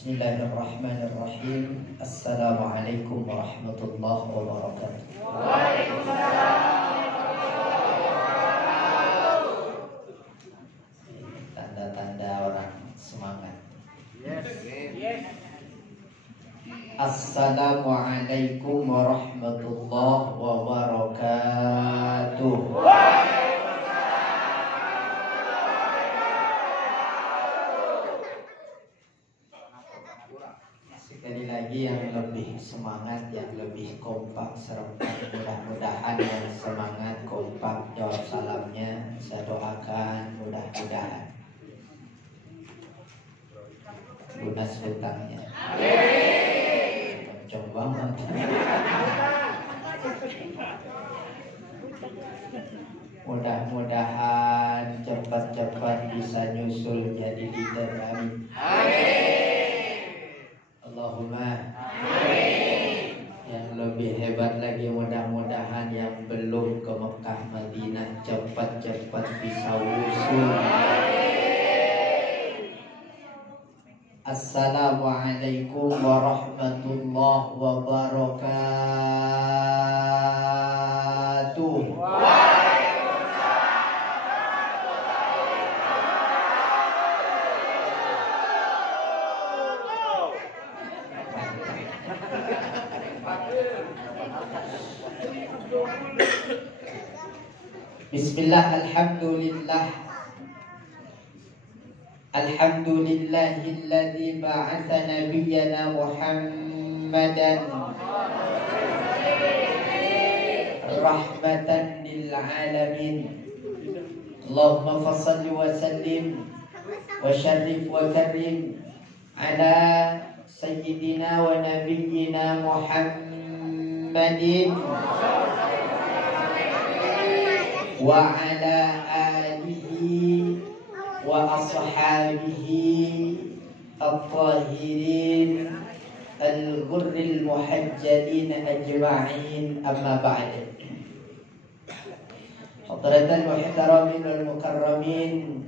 Bismillahirrahmanirrahim. Assalamualaikum warahmatullahi wabarakatuh. Tanda-tanda orang semangat. Assalamualaikum warahmatullahi wabarakatuh. Sekali lagi yang lebih semangat, yang lebih kompak serentak, mudah-mudahan yang semangat kompak jawab salamnya. Saya doakan mudah-mudahan lunas hutangnya. Kenceng banget. Mudah-mudahan cepat-cepat bisa nyusul jadi leader. Amin. Allahumma amin. Yang lebih hebat lagi, mudah-mudahan yang belum ke Mekah Madinah cepat-cepat bisa wusul. Assalamualaikum warahmatullahi wabarakatuh. Bismillah, alhamdulillah. Alhamdulillahilladzi ba'atha nabiyyana Muhammadan rahmatan lil alamin. Allahumma fassalli wa sallim wa syarrif wa karim ala sayyidina wa nabiyyina Muhammadin wa ala alihi wa ashabihi at-tahirin al-ghurril muhajjalin ajma'in, amma ba'd. Hadratal muhtaramin wal mukarramin,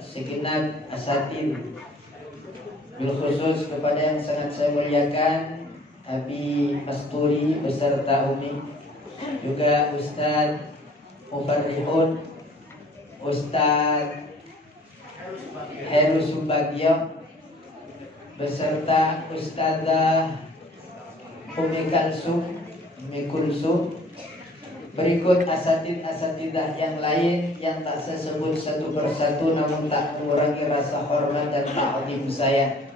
segenap asatid, bil khusus kepada yang sangat saya muliakan Abi Masturi beserta Umi, juga Ustaz Mufarrihun, Ustaz Heru Subagio beserta Ustazah Umi Kulsum, berikut asatidah yang lain yang tak saya sebut satu persatu, namun tak mengurangi rasa hormat dan ta'zim saya.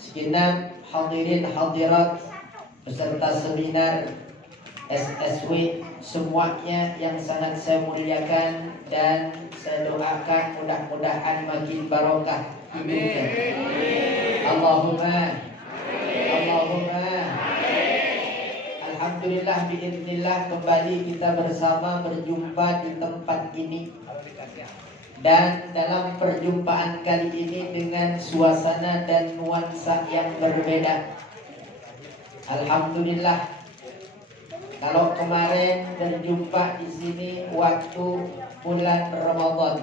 Segenap hadirin hadirat beserta seminar SSW semuanya yang sangat saya muliakan dan saya doakan mudah-mudahan makin barokah hidupnya. Allahumma alhamdulillah biidznillah, kembali kita bersama berjumpa di tempat ini, dan dalam perjumpaan kali ini dengan suasana dan nuansa yang berbeda. Alhamdulillah. Kalau kemarin berjumpa di sini waktu bulan Ramadan,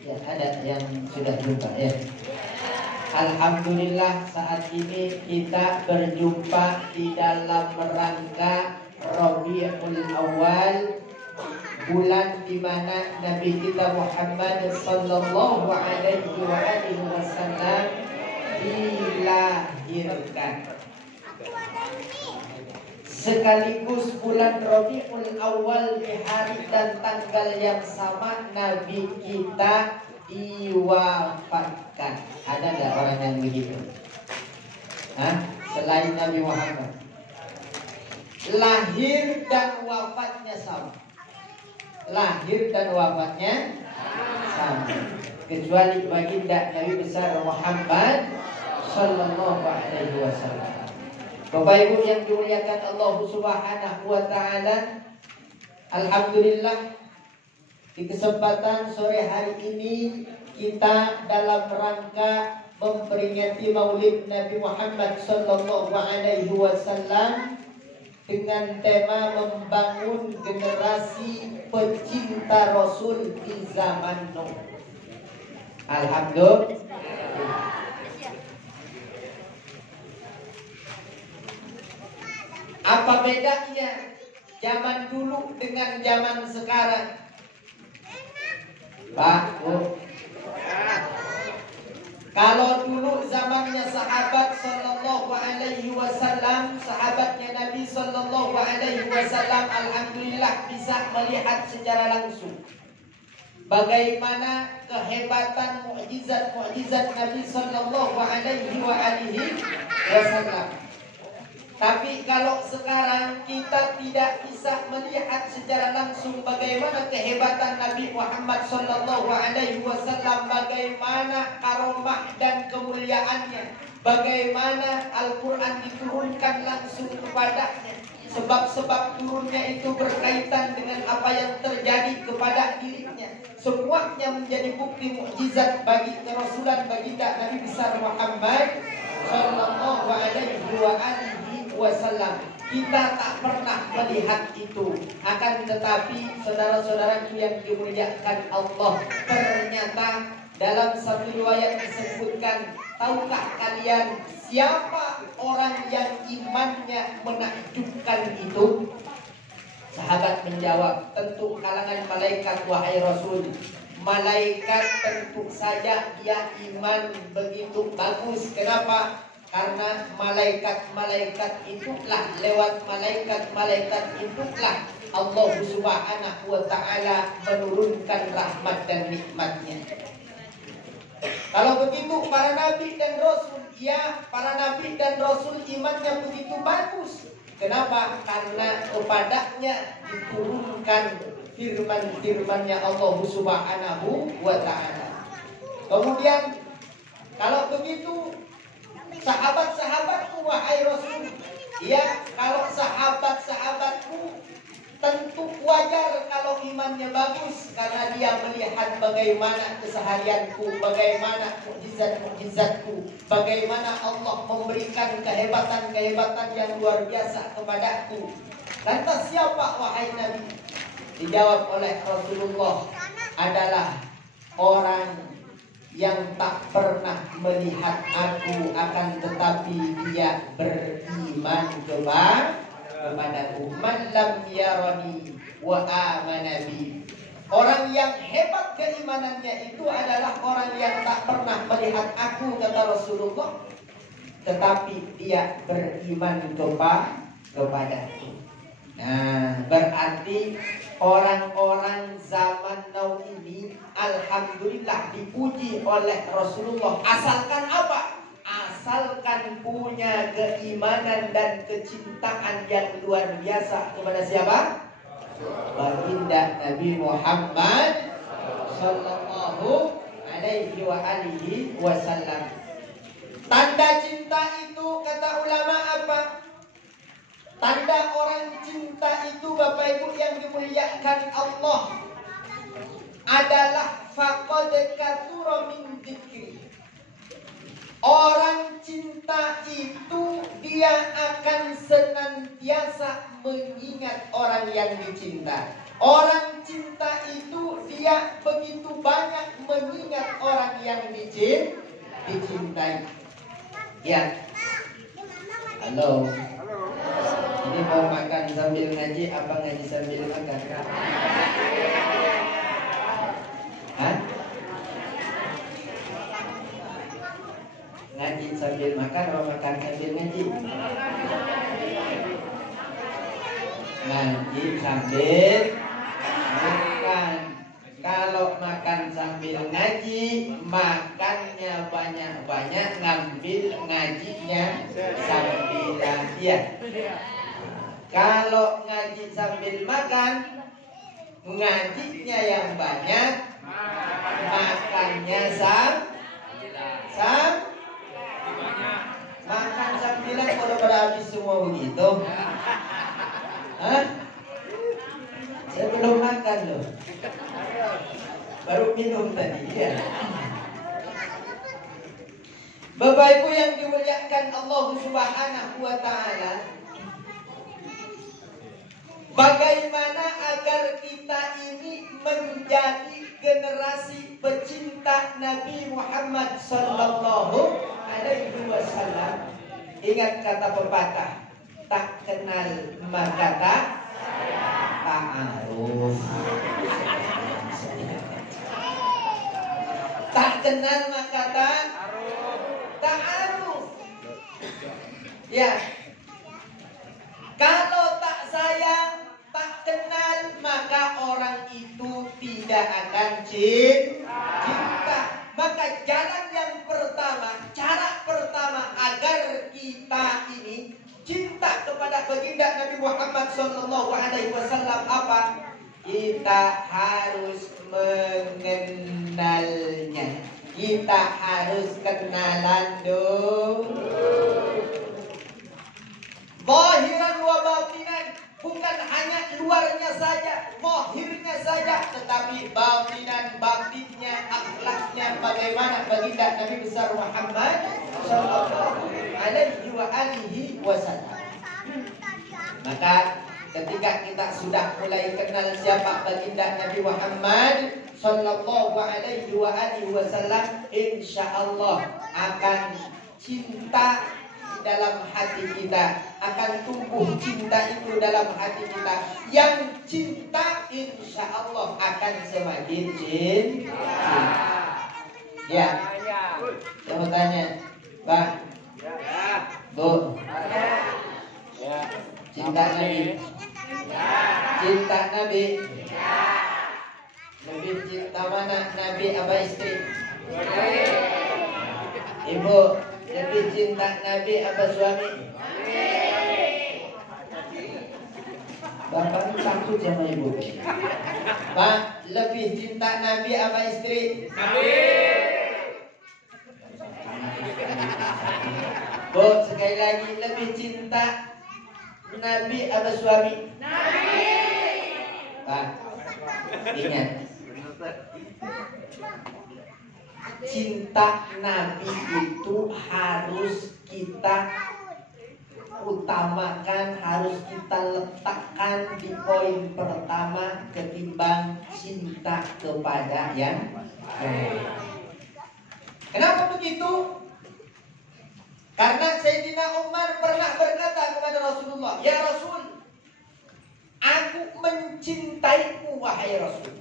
ya ada yang sudah jumpa ya. Alhamdulillah saat ini kita berjumpa di dalam rangka Rabiul Awal, bulan di mana Nabi kita Muhammad sallallahu alaihi wasallam dilahirkan. Sekaligus bulan Rabiul Awal di hari dan tanggal yang sama Nabi kita diwafatkan. Ada nggak orang yang begitu? Selain Nabi Muhammad, lahir dan wafatnya sama. Lahir dan wafatnya sama, kecuali baginda Nabi besar Muhammad sallallahu alaihi wasallam. Bapak Ibu yang dimuliakan Allah Subhanahu wa taala, alhamdulillah di kesempatan sore hari ini kita dalam rangka memperingati Maulid Nabi Muhammad sallallahu alaihi wasallam dengan tema membangun generasi pecinta Rasul di zaman Nuh. Alhamdulillah. Apa bedanya zaman dulu dengan zaman sekarang? Pak, Bu. Kalau dulu zamannya sahabat sallallahu alaihi wasallam, sahabatnya Nabi sallallahu alaihi wasallam, alhamdulillah bisa melihat secara langsung bagaimana kehebatan mukjizat Nabi sallallahu alaihi wasallam. Tapi kalau sekarang kita tidak bisa melihat secara langsung bagaimana kehebatan Nabi Muhammad sallallahu alaihi wasallam, bagaimana karomah dan kemuliaannya, bagaimana Al-Qur'an diturunkan langsung kepadanya. Sebab-sebab turunnya itu berkaitan dengan apa yang terjadi kepada dirinya. Semuanya menjadi bukti mukjizat bagi kerasulan baginda Nabi besar Muhammad sallallahu alaihi wasallam. Kita tak pernah melihat itu. Akan tetapi saudara-saudaraku yang dimuliakan Allah, ternyata dalam satu riwayat disebutkan, tahukah kalian siapa orang yang imannya menakjubkan itu? Sahabat menjawab, tentu kalangan malaikat wahai Rasul. Malaikat tentu saja dia iman begitu bagus. Kenapa? Karena malaikat-malaikat itulah, lewat malaikat-malaikat itulah Allah Subhanahu wa ta'ala menurunkan rahmat dan nikmatnya. Kalau begitu para nabi dan rasul, ya para nabi dan rasul imannya begitu bagus. Kenapa? Karena kepadanya diturunkan firman-firmannya Allah Subhanahu wa ta'ala. Kemudian kalau begitu sahabat-sahabatku wahai Rasul, ya kalau sahabat-sahabatku tentu wajar kalau imannya bagus, karena dia melihat bagaimana keseharianku, bagaimana mukjizat-mukjizatku, bagaimana Allah memberikan kehebatan-kehebatan yang luar biasa kepadaku. Lantas siapa wahai Nabi? Dijawab oleh Rasulullah, adalah orang yang tak pernah melihat aku, akan tetapi dia beriman kepadaku. Man lam yarani wa amana bi. Orang yang hebat keimanannya itu adalah orang yang tak pernah melihat aku, kata Rasulullah, tetapi dia beriman kepadaku. Nah, berarti orang-orang zaman now ini alhamdulillah dipuji oleh Rasulullah. Asalkan apa? Asalkan punya keimanan dan kecintaan yang luar biasa kepada siapa? Baginda Nabi Muhammad sallallahu alaihi wasallam. Tanda cinta itu kata ulama apa? Tanda orang cinta itu Bapak Ibu yang dimuliakan Allah adalah faqad katsura min dzikri. Orang cinta itu dia akan senantiasa mengingat orang yang dicinta. Orang cinta itu dia begitu banyak mengingat orang yang dicintai. Ya. Halo. Ini mau makan sambil ngaji apa ngaji sambil makan? Hah? Ngaji sambil makan atau makan sambil ngaji? Ngaji sambil makan. Kalau makan sambil ngaji, makannya banyak-banyak, ngambil ngajinya sambilan. Ya. Kalau ngaji sambil makan, ngajinya yang banyak, makannya makan sambilan udah pada habis semua begitu. Hah? Saya belum makan loh. Baru minum tadi ya. Bapak Ibu yang dimuliakan Allah Subhanahu wa ta'ala, bagaimana agar kita ini menjadi generasi pecinta Nabi Muhammad sallallahu alaihi wasallam? Ingat kata pepatah, tak kenal maka tak ta'aruf. Tak kenal maka ta'aruf. Ya. Kalau tak sayang, tak kenal, maka orang itu tidak akan cinta. Maka jalan yang pertama, cara pertama agar kita ini cinta kepada baginda Nabi Muhammad SAW apa? Kita harus mengenalnya. Kita harus kenalan dulu. Zahiran wa batinan, bukan hanya luarnya saja, zahirnya saja, tetapi batinan, batinnya, akhlaknya bagaimana baginda Nabi besar Muhammad sallallahu alaihi wa alihi wasallam. Maka ketika kita sudah mulai kenal siapa baginda Nabi Muhammad sallallahu alaihi wa alihi wasallam, insyaallah akan cinta dalam hati kita, akan tumbuh cinta itu dalam hati kita. Yang cinta insya Allah akan semakin cinta. Ya. Saya mau tanya, Bang, Bu, cinta Nabi? Cinta Nabi? Lebih cinta mana, Nabi apa istri? Ibu, lebih cinta Nabi apa suami? Bapak takut sama ibu. Pak, lebih cinta Nabi apa istri? Nabi. Bu, sekali lagi, lebih cinta Nabi apa suami? Nabi. Pak, ingat, cinta Nabi itu harus kita utamakan, harus kita letakkan di poin pertama ketimbang cinta kepada yang lain. Kenapa begitu? Karena Sayyidina Umar pernah berkata kepada Rasulullah, "Ya Rasul, aku mencintaimu wahai Rasul,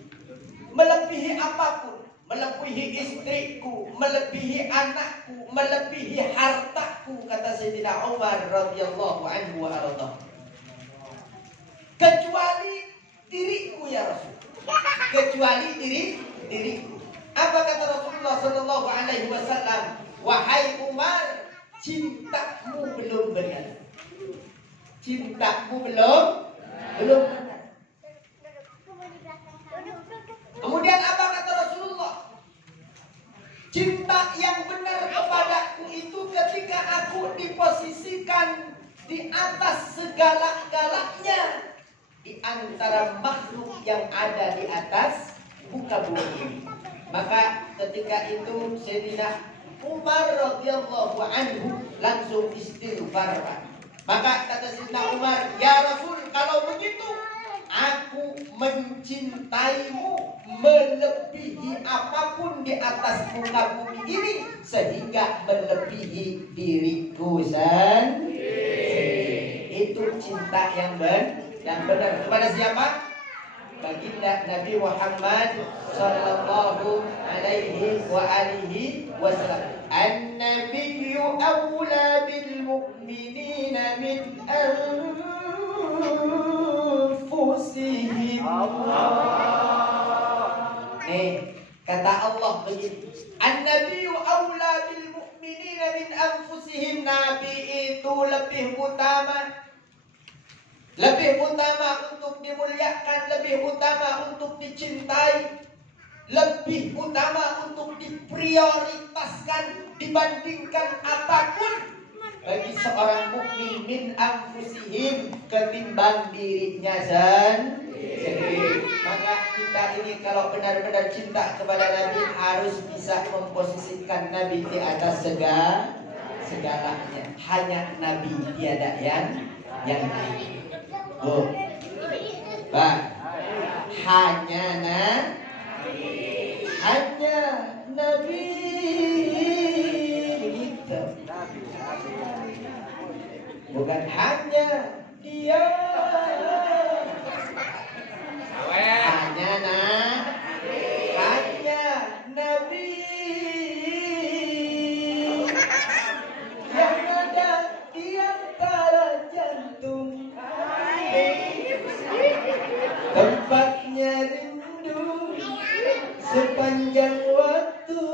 melebihi apapun, melebihi istriku, melebihi anakku, melebihi hartaku," kata Sayyidina Umar radhiyallahu anhu wa arda. "Kecuali diriku ya Rasul." Kecuali diriku. Apa kata Rasulullah sallallahu alaihi wasallam? "Wahai Umar, cintamu belum benar. Cintamu belum benar." Kemudian apa kata Rasulullah? "Cinta yang benar kepadaku itu ketika aku diposisikan di atas segala-galanya di antara makhluk yang ada di atas muka bumi ini." Maka ketika itu Sayyidina Umar radhiyallahu anhu langsung istighfar. Maka kata Sayyidina Umar, "Ya Rasul, kalau begitu aku mencintaimu melebihi apapun di atas muka bumi ini, sehingga melebihi diriku sendiri." Itu cinta yang benar. Kepada siapa? Baginda Nabi Muhammad sallallahu alaihi wa alihi wasallam. An-nabiyyu awla bil mu'minina min anfusihim. Nih, kata Allah begini, An-nabiyyu awla bil mu'minina min anfusihim. Nabi itu lebih utama untuk dimuliakan, lebih utama untuk dicintai, lebih utama untuk diprioritaskan dibandingkan apapun bagi seorang mukmin min anfusihim, ketimbang dirinya sendiri. Maka kita ini kalau benar-benar cinta kepada Nabi harus bisa memposisikan Nabi di atas segalanya. Hanya Nabi, tiada yang lain. Oh, Pak, hanya Nabi gitu. bukan hanya dia, hanya Nabi yang ada di antara jantung hati, tempatnya rindu sepanjang waktu,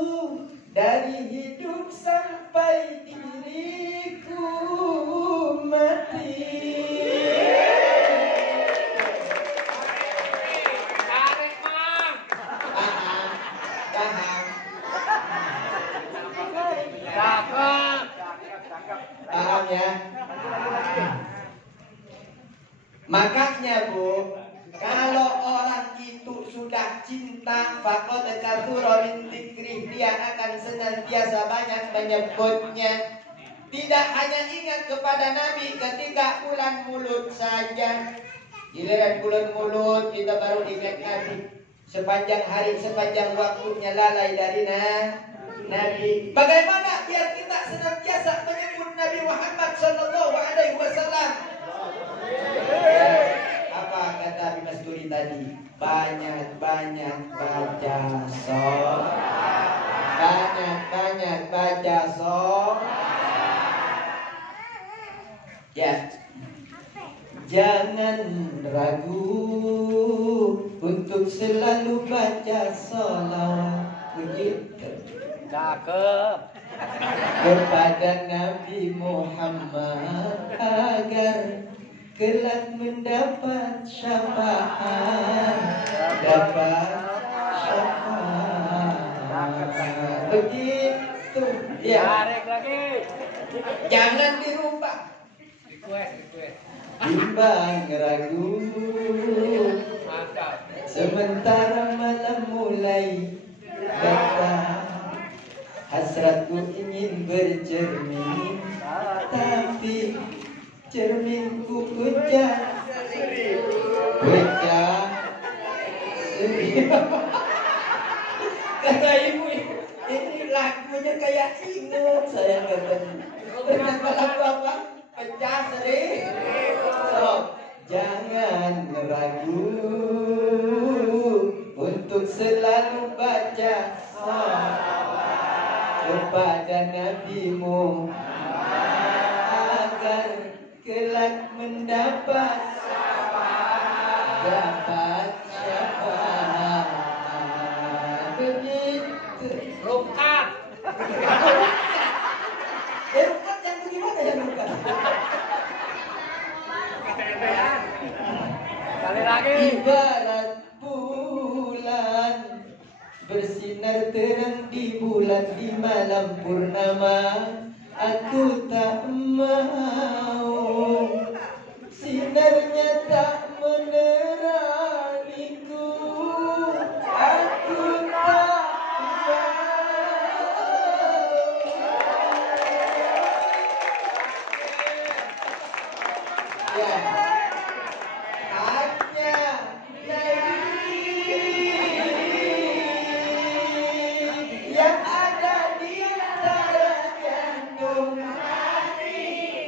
dari hidup sampai diriku mati. Paham ya? Makanya Bu, kalau orang itu sudah cinta, faqad katsura min dzikrih, dia akan senantiasa banyak menyebutnya. Tidak hanya ingat kepada Nabi ketika bulan mulut saja. Giliran bulan mulut kita baru ingat Nabi. Sepanjang hari, sepanjang waktunya lalai dari Nabi. Bagaimana biar kita senantiasa menyebut Nabi Muhammad sallallahu alaihi wasallam? Apa kata Mas Duri tadi? Banyak-banyak baca banyak-banyak baca ya. Jangan ragu untuk selalu baca sholawat. Begitu. Cakep. Kepada Nabi Muhammad agar kelak mendapat syafaat, begitu ya. Tarik lagi. Jangan dirubah. Request. Bimbang ragu, Mantap. sementara malam mulai datang, hasratku ingin bercermin, tapi cerminku pecah. Kata ibu, ini lagunya kayak ingat saya katanya. Ternyata lagu apa? Pecah seri. So, jangan ragu untuk selalu baca kepada Nabi-Mu agar kelak mendapat syafaat. Begitu. Rungkat. Rungkat yang bagaimana ya rungkat? Kali lagi. Ibarat bulan bersinar terang di bulan di malam purnama, aku tak mau sinarnya tak menerangiku. Aku tak mau ya.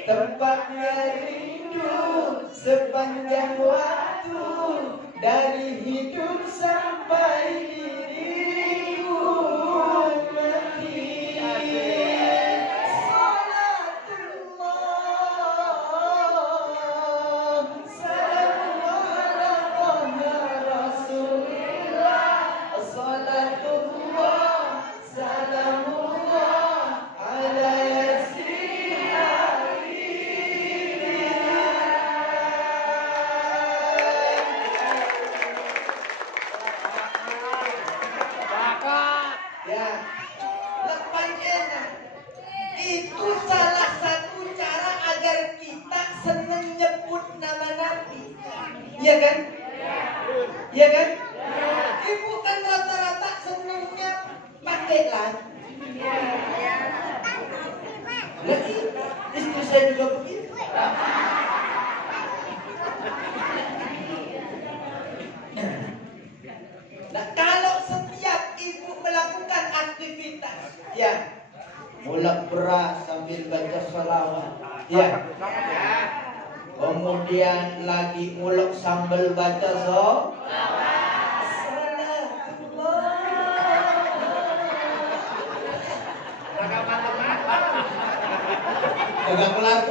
Tempatnya rindu sepanjang waktu, dari hidup sampai diriku mati. Salatullah, salamullah ala Rasulillah. Salatullah, salamullah ala itu salah satu cara agar kita senang nyebut nama Nabi. Iya kan? Iya kan? Ibu kan rata-rata senangnya pakai lagu. Lagi istri saya juga begitu. Nah, kalau setiap ibu melakukan aktivitas, ya, mulak beras sambil baca bersolawat. Ya. Kemudian lagi ngulek sambil baca agak kelar.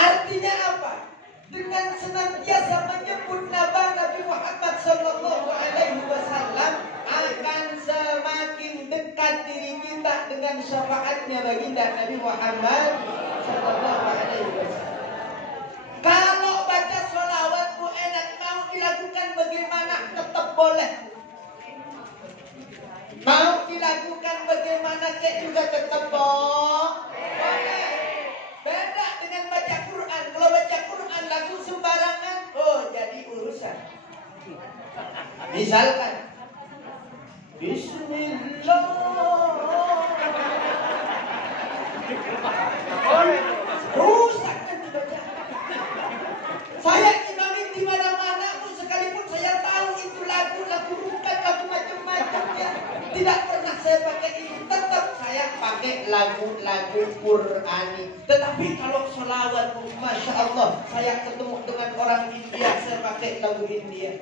Artinya apa? Dengan senantiasa menyebut nama Nabi Muhammad Sallallahu Alaihi Wasallam akan semakin dekat diri kita dengan syafaatnya baginda Nabi Muhammad Sallallahu Alaihi Wasallam. Kalau baca sholawat bu enak mau dilakukan bagaimana tetap boleh. Mau dilakukan bagaimana juga tetap boleh. Beda dengan baca Quran. Kalau baca Quran lagu sembarangan, oh jadi urusan. Misalkan Bismillah. Rusak kan dibaca. Saya imamin di mana-mana pun sekalipun saya tahu itu lagu bukan lagu macam-macam ya. Tidak pernah saya pakai itu. Tetap saya pakai lagu-lagu Qurani. Tetapi kalau sholawat, Masya Allah, saya ketemu dengan orang India, saya pakai lagu India.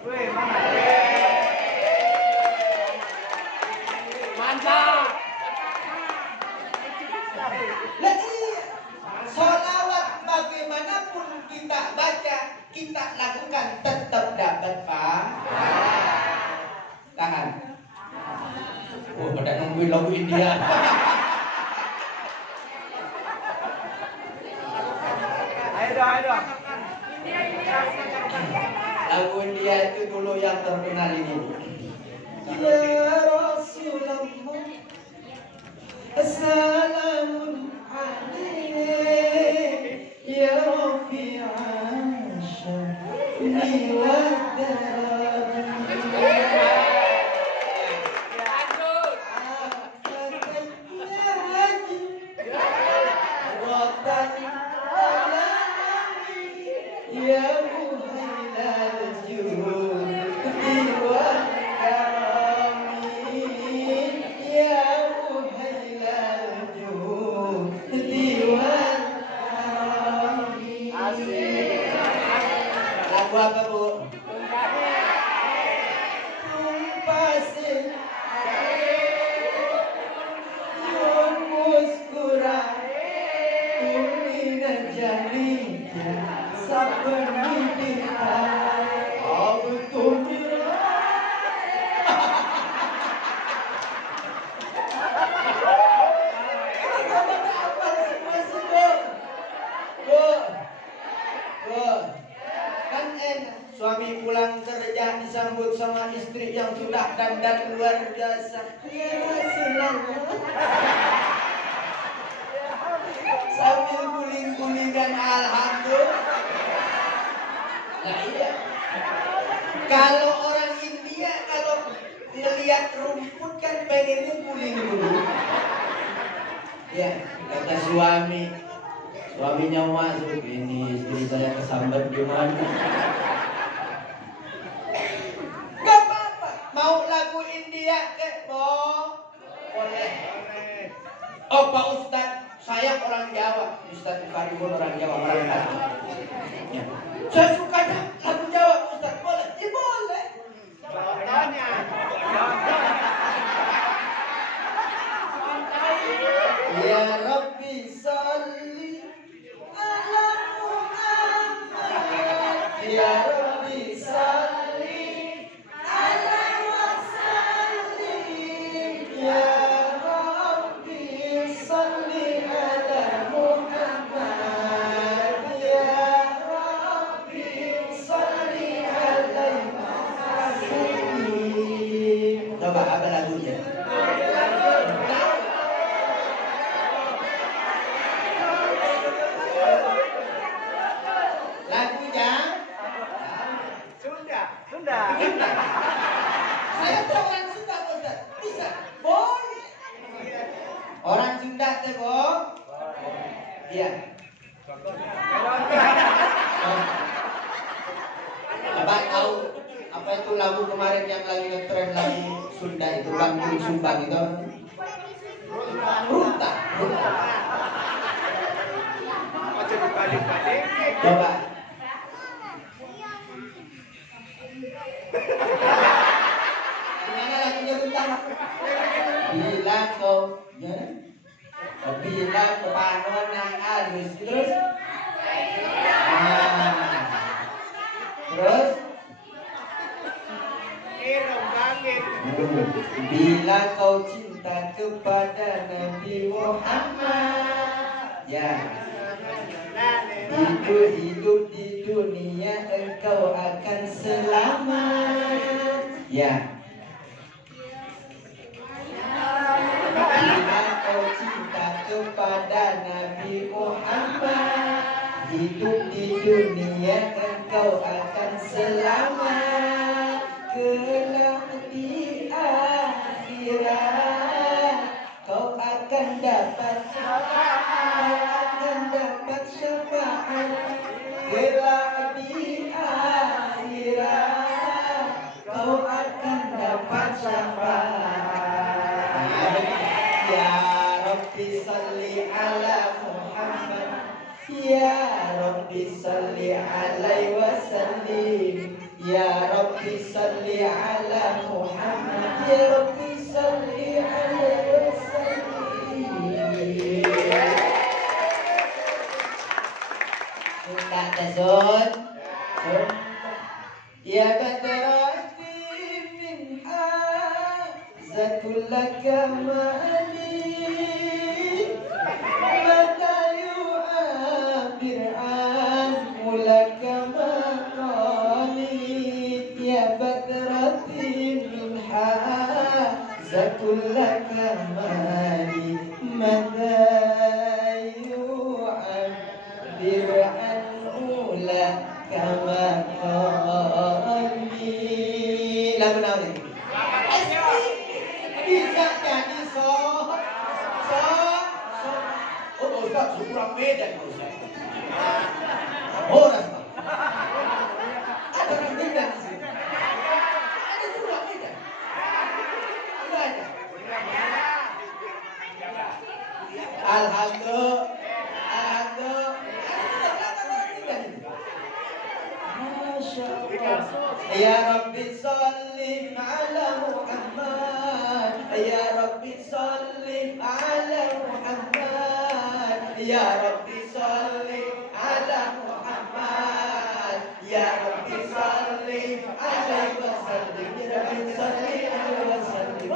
Mantap. Lah iya, sholawat bagaimanapun kita baca, kita lakukan tetap dapat tangan. Oh, pada nungguin lagu India. Ayo dong. Lagu India itu dulu yang terkenal ini. Ya Rasulullah, Assalamun alaikum ya Rabbi Ashani wa apa bu? Tumpasin Yun muskura Kumina janita Sapenidita Abutumira Suami pulang kerja disambut sama istri yang sudah dandan luar biasa. Ya Rasulullah. Sambil guling-gulingan alhamdulillah. Nah iya. Kalau orang India kalau ngelihat rumput kan pengennya guling-guling. Ya, kata suaminya masuk, ini istri saya kesambar gimana? Mau lagu India boleh. Oh Pak Ustadz, saya orang Jawa. Ustadz Faribun orang Jawa, orang Jawa. Ya. Saya sukanya lagu Jawa, Ustadz boleh? Ya boleh. Contohnya. Ya Rabbi salli ala Muhammad. Ya Rabbi salli ala Ya Rabbi salli ala Muhammad. Ya Rabbi salli ala Muhammad. Coba apa lagunya? Lagunya Sunda. saya tuh orang Sunda, Ustaz. Bisa? Boleh. Orang Sunda teh, Bos. Iya. Abang tahu apa itu lagu kemarin yang lagi ngetren lagu Sunda itu Bandung Sumbang itu ruta. Coba. Gimana lagunya ruta? Bila kau bilang kepanon yang halus terus terus bila kau cinta kepada Nabi Muhammad, ya hidup di dunia engkau akan selamat, ya. Bila kau cinta kepada Nabi Muhammad, hidup di dunia engkau akan selamat. Kelak di akhirat kau akan dapat syafaat, Kelak di akhirat kau akan dapat syafaat. Ya Rabbi salli ala Muhammad, Ya Rabbi salli alaihi wasallim, Ya Rabbi salli ala Muhammad, Ya Rabbi salli alaihi wasallim. Suka tasod, ya badrati minha zatul kamali, mata yu'abir an mulakama qali, ya badrati minha zatul kamali, mata yu'abir an mulakama qali. Lagu naon ini? Bisa jadi so. Oh, Ustaz, kurang beda Ustaz. Oh, Ustaz. Ada orang beda di sini. Ada kurang beda. Tidak ada. Alhamdulillah. Ya Rabbi salli ala Muhammad, Ya Rabbi salli ala Muhammad, Ya Rabbi salli ala Muhammad, Ya Rabbi salli alaihi wasallim, Ya Rabbi salli alaihi wasallim.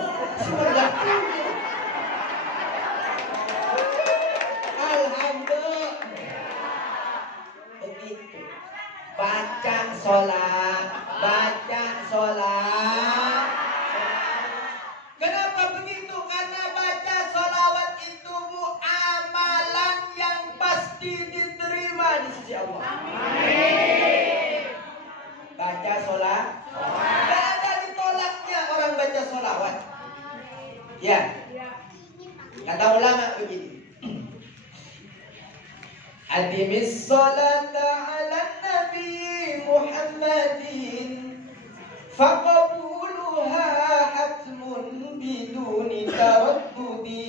Alhamdulillah. Begitu. Baca sholat. Kenapa begitu? Karena baca sholawat itu amalan yang pasti diterima di sisi Allah. Amin. Baca sholat. Tidak ada ditolaknya orang baca sholawat. Ya. Kata ulama begini. Adimis sholata ala Nabi Muhammadin faqabuluha hatmun biduni taraddudi.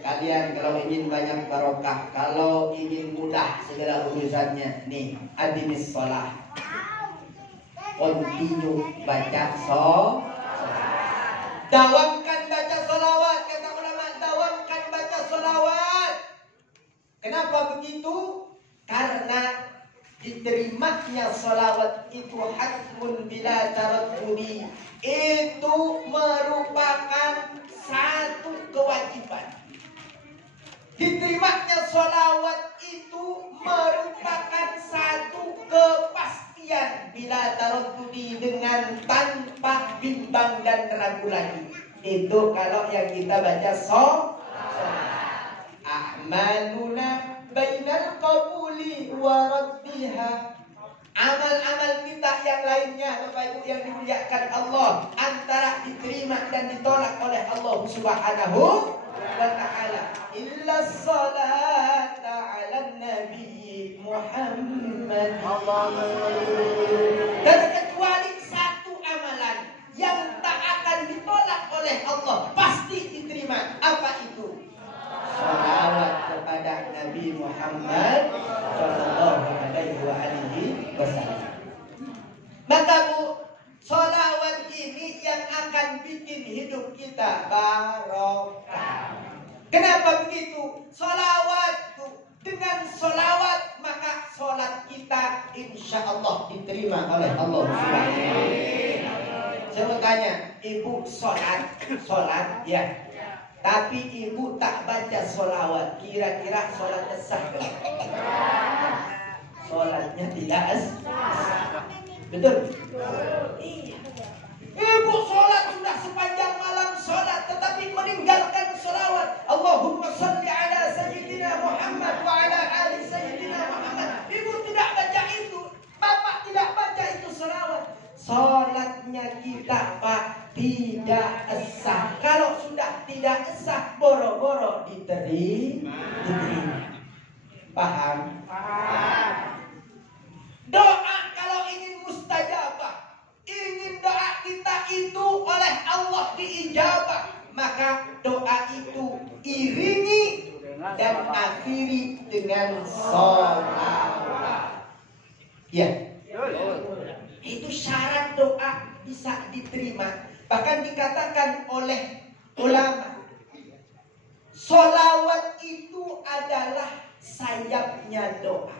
Kalian kalau ingin banyak barokah, kalau ingin mudah segala urusannya, nih adimis sholat, continue baca dawamkan baca sholawat. Kata ulama, dawamkan baca sholawat. Kenapa begitu? Karena diterimanya sholawat itu hatmun bila taraddudi, itu merupakan satu kewajiban. Diterimanya sholawat itu merupakan satu kepastian bila taraddudi, dengan tanpa bimbang dan ragu lagi. Itu kalau yang kita baca sholawat. A'maluna bainal qabuli wa raddiha. Amal-amal kita yang lainnya, Bapak Ibu yang dimuliakan Allah, antara diterima dan ditolak oleh Allah Subhanahu wa ta'ala. Illa salata ala Nabi Muhammad. Dan kecuali satu amalan. Muhammad sallallahu alaihi wasallam. Maka Bu, sholawat ini yang akan bikin hidup kita barokah. Kenapa begitu? Sholawat dengan sholawat maka sholat kita insya Allah diterima oleh Allah Subhanahu. Saya mau tanya, ibu sholat ya, tapi ibu tak baca sholawat, kira-kira sholatnya sah gak? Sholatnya tidak sah. Betul? Ibu sholat sudah sepanjang malam sholat, tetapi meninggalkan sholawat. Allahumma salli ala Sayyidina Muhammad wa ala ali Sayyidina Muhammad. Ibu tidak baca itu, bapak tidak baca itu sholawat. Sholatnya kita Pak tidak sah. Kalau sudah tidak sah, boro-boro diterima. Paham? Paham. Doa kalau ingin mustajabah, ingin doa kita itu oleh Allah diijabah, maka doa itu iringi dan akhiri dengan sholawat. Ya, itu syarat doa bisa diterima. Bahkan dikatakan oleh ulama, sholawat itu adalah sayapnya doa.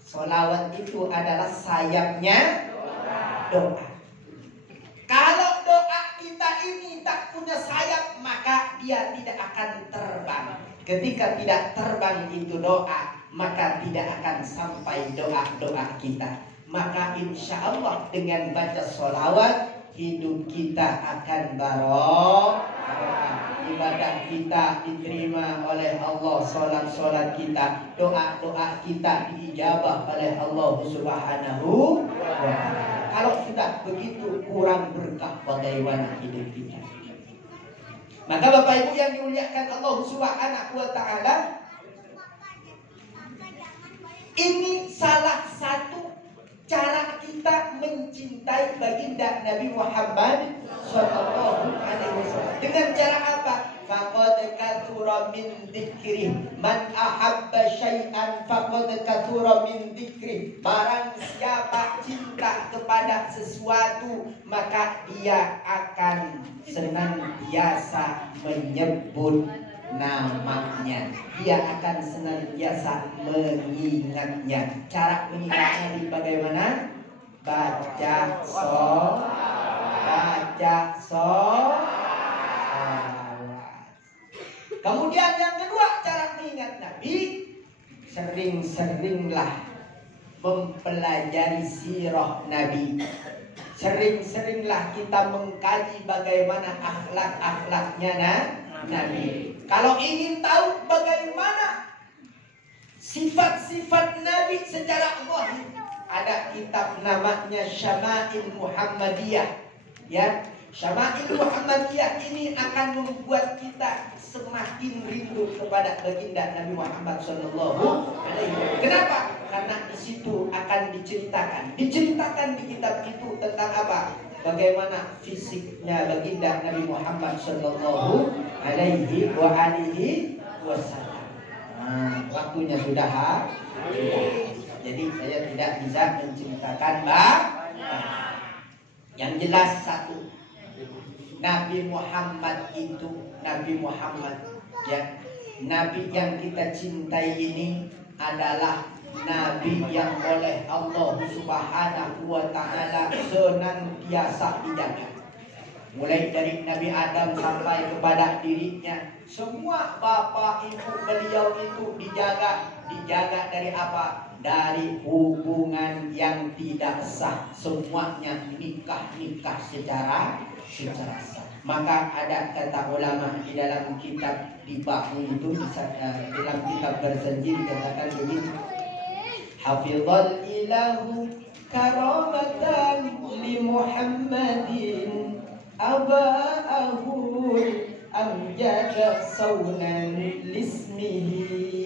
Sholawat itu adalah sayapnya doa. Kalau doa kita ini tak punya sayap, maka dia tidak akan terbang. Ketika tidak terbang itu doa, maka tidak akan sampai doa-doa kita. Maka insya Allah dengan baca sholawat, hidup kita akan barokah. Ibadah kita diterima oleh Allah, sholat-sholat kita, doa-doa kita diijabah oleh Allah Subhanahu wa ta'ala. Kalau sudah begitu kurang berkah bagaimana hidup kita? Maka Bapak Ibu yang dimuliakan Allah Subhanahu wa ta'ala, ini salah satu cara kita mencintai baginda Nabi Muhammad sallallahu alaihi wasallam. Dengan cara apa? Faqad katsura min dzikri man ahabba syai'an faqad katsura min dzikri. Barang siapa cinta kepada sesuatu, maka dia akan senantiasa menyebut namanya. Dia akan senantiasa mengingatnya. Cara mengingatnya bagaimana? Baca sholawat. Kemudian yang kedua, cara mengingat Nabi, sering-seringlah mempelajari sirah Nabi. Sering-seringlah kita mengkaji bagaimana akhlak-akhlaknya Nabi. Kalau ingin tahu bagaimana sifat-sifat Nabi secara zahir, ada kitab namanya Syama'il Muhammadiyah. Ya, Syama'il Muhammadiyah ini akan membuat kita semakin rindu kepada baginda Nabi Muhammad sallallahu alaihi wasallam. Kenapa? Karena di situ akan diceritakan di kitab itu tentang apa? Bagaimana fisiknya baginda Nabi Muhammad sallallahu alaihi wasallam. Waktunya sudah habis. Jadi saya tidak bisa menceritakan yang jelas satu, Nabi Muhammad itu Nabi Muhammad ya, Nabi yang kita cintai ini adalah Nabi yang oleh Allah Subhanahu wa ta'ala senantiasa dijaga. Mulai dari Nabi Adam sampai kepada dirinya, semua bapak ibu beliau itu dijaga dari apa? Dari hubungan yang tidak sah. Semuanya nikah secara sah. Maka ada kata ulama di dalam kitab di bahu itu, dalam kitab bersenjil katakan begini: Hafizal ilahu karamatan li Muhammadin aba'ahu amjada sawnan lismihi.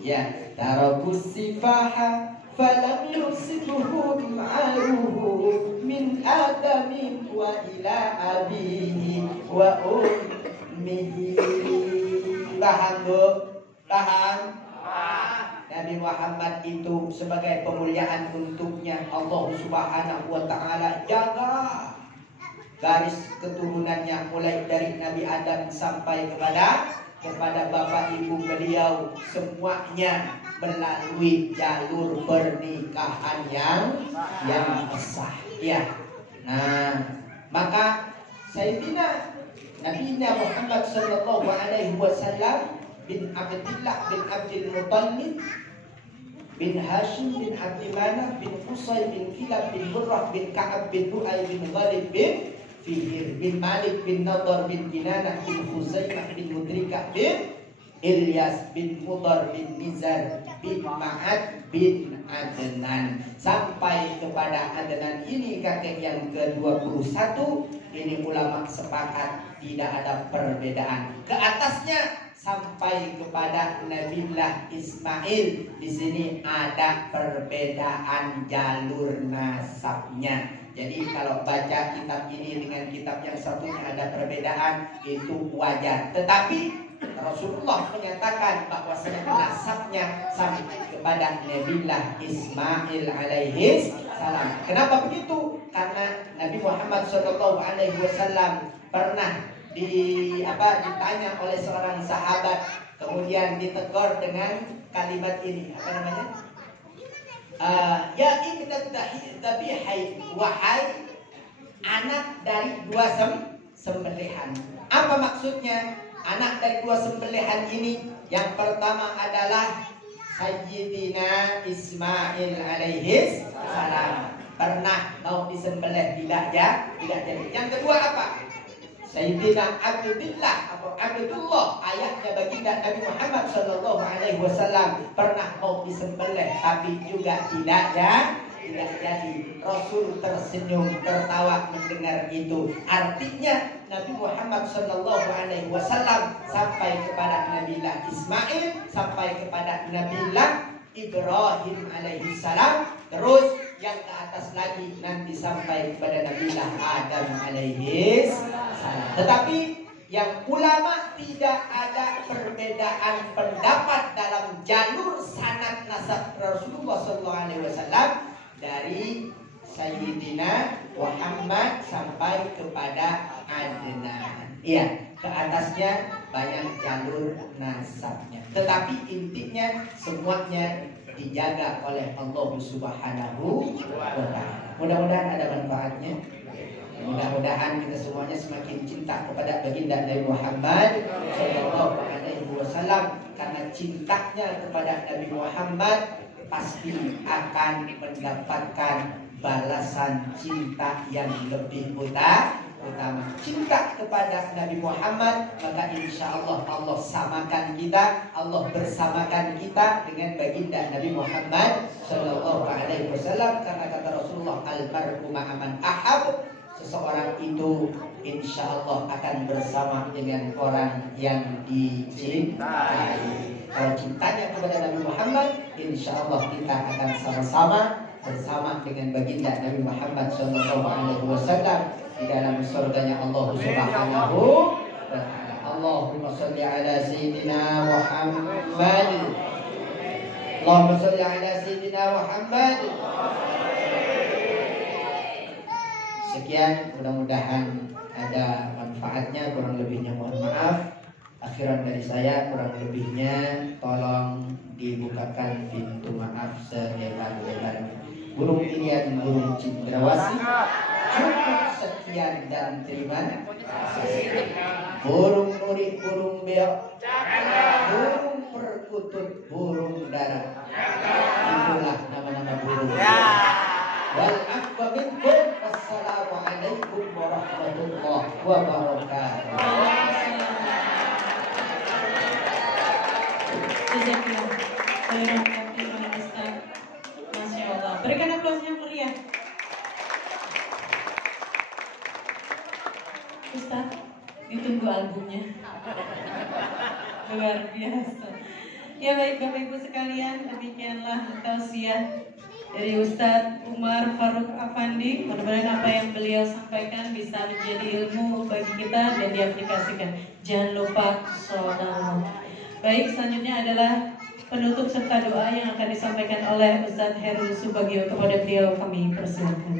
Ya, tarakus sifaha falam yusibhum ma'ruhu min adamin wa ila abihi wa ummihi. Paham Bu? Paham? Nabi Muhammad itu sebagai pemuliaan untuknya Allah Subhanahu wa ta'ala jaga garis keturunannya mulai dari Nabi Adam sampai kepada bapak ibu beliau, semuanya melalui jalur pernikahan yang sah. Ya. Nah, maka Sayyidina Nabi Muhammad sallallahu alaihi wasallam bin Abdullah bin Abdul Muttalib bin Hashim bin Abdi Manaf bin Qusay bin Kilab bin Murrah bin Ka'ab bin Lu'ay bin Ghalib bin Fihr bin Malik bin Nadar bin Kinanah bin Khuzaimah bin Mudrikah bin Ilyas bin Mudar bin Nizar bin Ma'ad bin Adnan sampai kepada Adnan ini kakek yang ke-21. Ini ulama sepakat tidak ada perbedaan. Ke atasnya sampai kepada Nabiullah Ismail, di sini ada perbedaan jalur nasabnya. Jadi kalau baca kitab ini dengan kitab yang satunya ada perbedaan, itu wajar. Tetapi Rasulullah menyatakan bahwasanya nasabnya sampai kepada Nabiullah Ismail alaihi salam. Kenapa begitu? Karena Nabi Muhammad SAW pernah ditanya oleh seorang sahabat, kemudian ditegur dengan kalimat ini, apa namanya? Ya ibnat Dabihai, wahai anak dari dua sembelihan. Apa maksudnya anak dari dua sembelihan ini? Yang pertama adalah Sayyidina Ismail alaihi salam pernah mau disembelih, tidak jadi. Yang kedua apa? Sayyidina Abdullah atau Abdullah, ayahnya baginda Nabi Muhammad sallallahu alaihi wasallam pernah mau disembelih tapi juga tidak jadi. Rasul tersenyum tertawa mendengar itu. Artinya Nabi Muhammad sallallahu alaihi wasallam sampai kepada Nabiullah Ismail, sampai kepada Nabiullah Ibrahim alaihi salam, terus yang ke atas lagi nanti sampai kepada Nabiullah Adam alaihi salam. Tetapi yang ulama tidak ada perbedaan pendapat dalam jalur sanad nasab Rasulullah sallallahu alaihi wasallam dari Sayyidina Muhammad sampai kepada Adnan. Iya, ke atasnya banyak jalur nasabnya. Tetapi intinya semuanya dijaga oleh Allah Subhanahu wa ta'ala. Mudah-mudahan ada manfaatnya. Mudah-mudahan kita semuanya semakin cinta kepada baginda Nabi Muhammad sallallahu alaihi wasallam, karena cintanya kepada Nabi Muhammad pasti akan mendapatkan balasan cinta yang lebih utama. Cinta kepada Nabi Muhammad, maka insya Allah Allah samakan kita, Allah bersamakan kita dengan baginda Nabi Muhammad sallallahu alaihi wasallam, karena kata Rasulullah, almar'u ma'aman ahab, seseorang itu insya Allah akan bersama dengan orang yang dicintai. Kalau cintanya kepada Nabi Muhammad, insya Allah kita akan sama-sama bersama dengan baginda Nabi Muhammad sallallahu alaihi wasallam di dalam surganya Allah Subhanahu wa ta'ala. Allahumma shalli ala sayyidina Muhammad. Allahumma shalli ala sayyidina Muhammad. Sekian, mudah-mudahan ada manfaatnya, kurang lebihnya mohon maaf. Akhiran dari saya, kurang lebihnya tolong dibukakan pintu maaf selebar-lebarnya. Burung pilihan, burung cendrawasih, cukup sekian dan terima kasih. Burung nuri, burung beok, burung perkutut, burung darah, itulah nama-nama burung. Wal afwa minkum. Wassalamualaikum warahmatullahi wabarakatuh. Masya Allah. Berikan aplaus yang meriah. Ustaz, ditunggu albumnya. Luar biasa. Ya baik Bapak Ibu sekalian, demikianlah tausiah dari Ustadz Umar Faruk Afandi. Mudah-mudahan apa yang beliau sampaikan bisa menjadi ilmu bagi kita dan diaplikasikan. Jangan lupa sholawat. Baik, selanjutnya adalah penutup serta doa yang akan disampaikan oleh Ustadz Heru Subagio. Kepada beliau kami persilakan.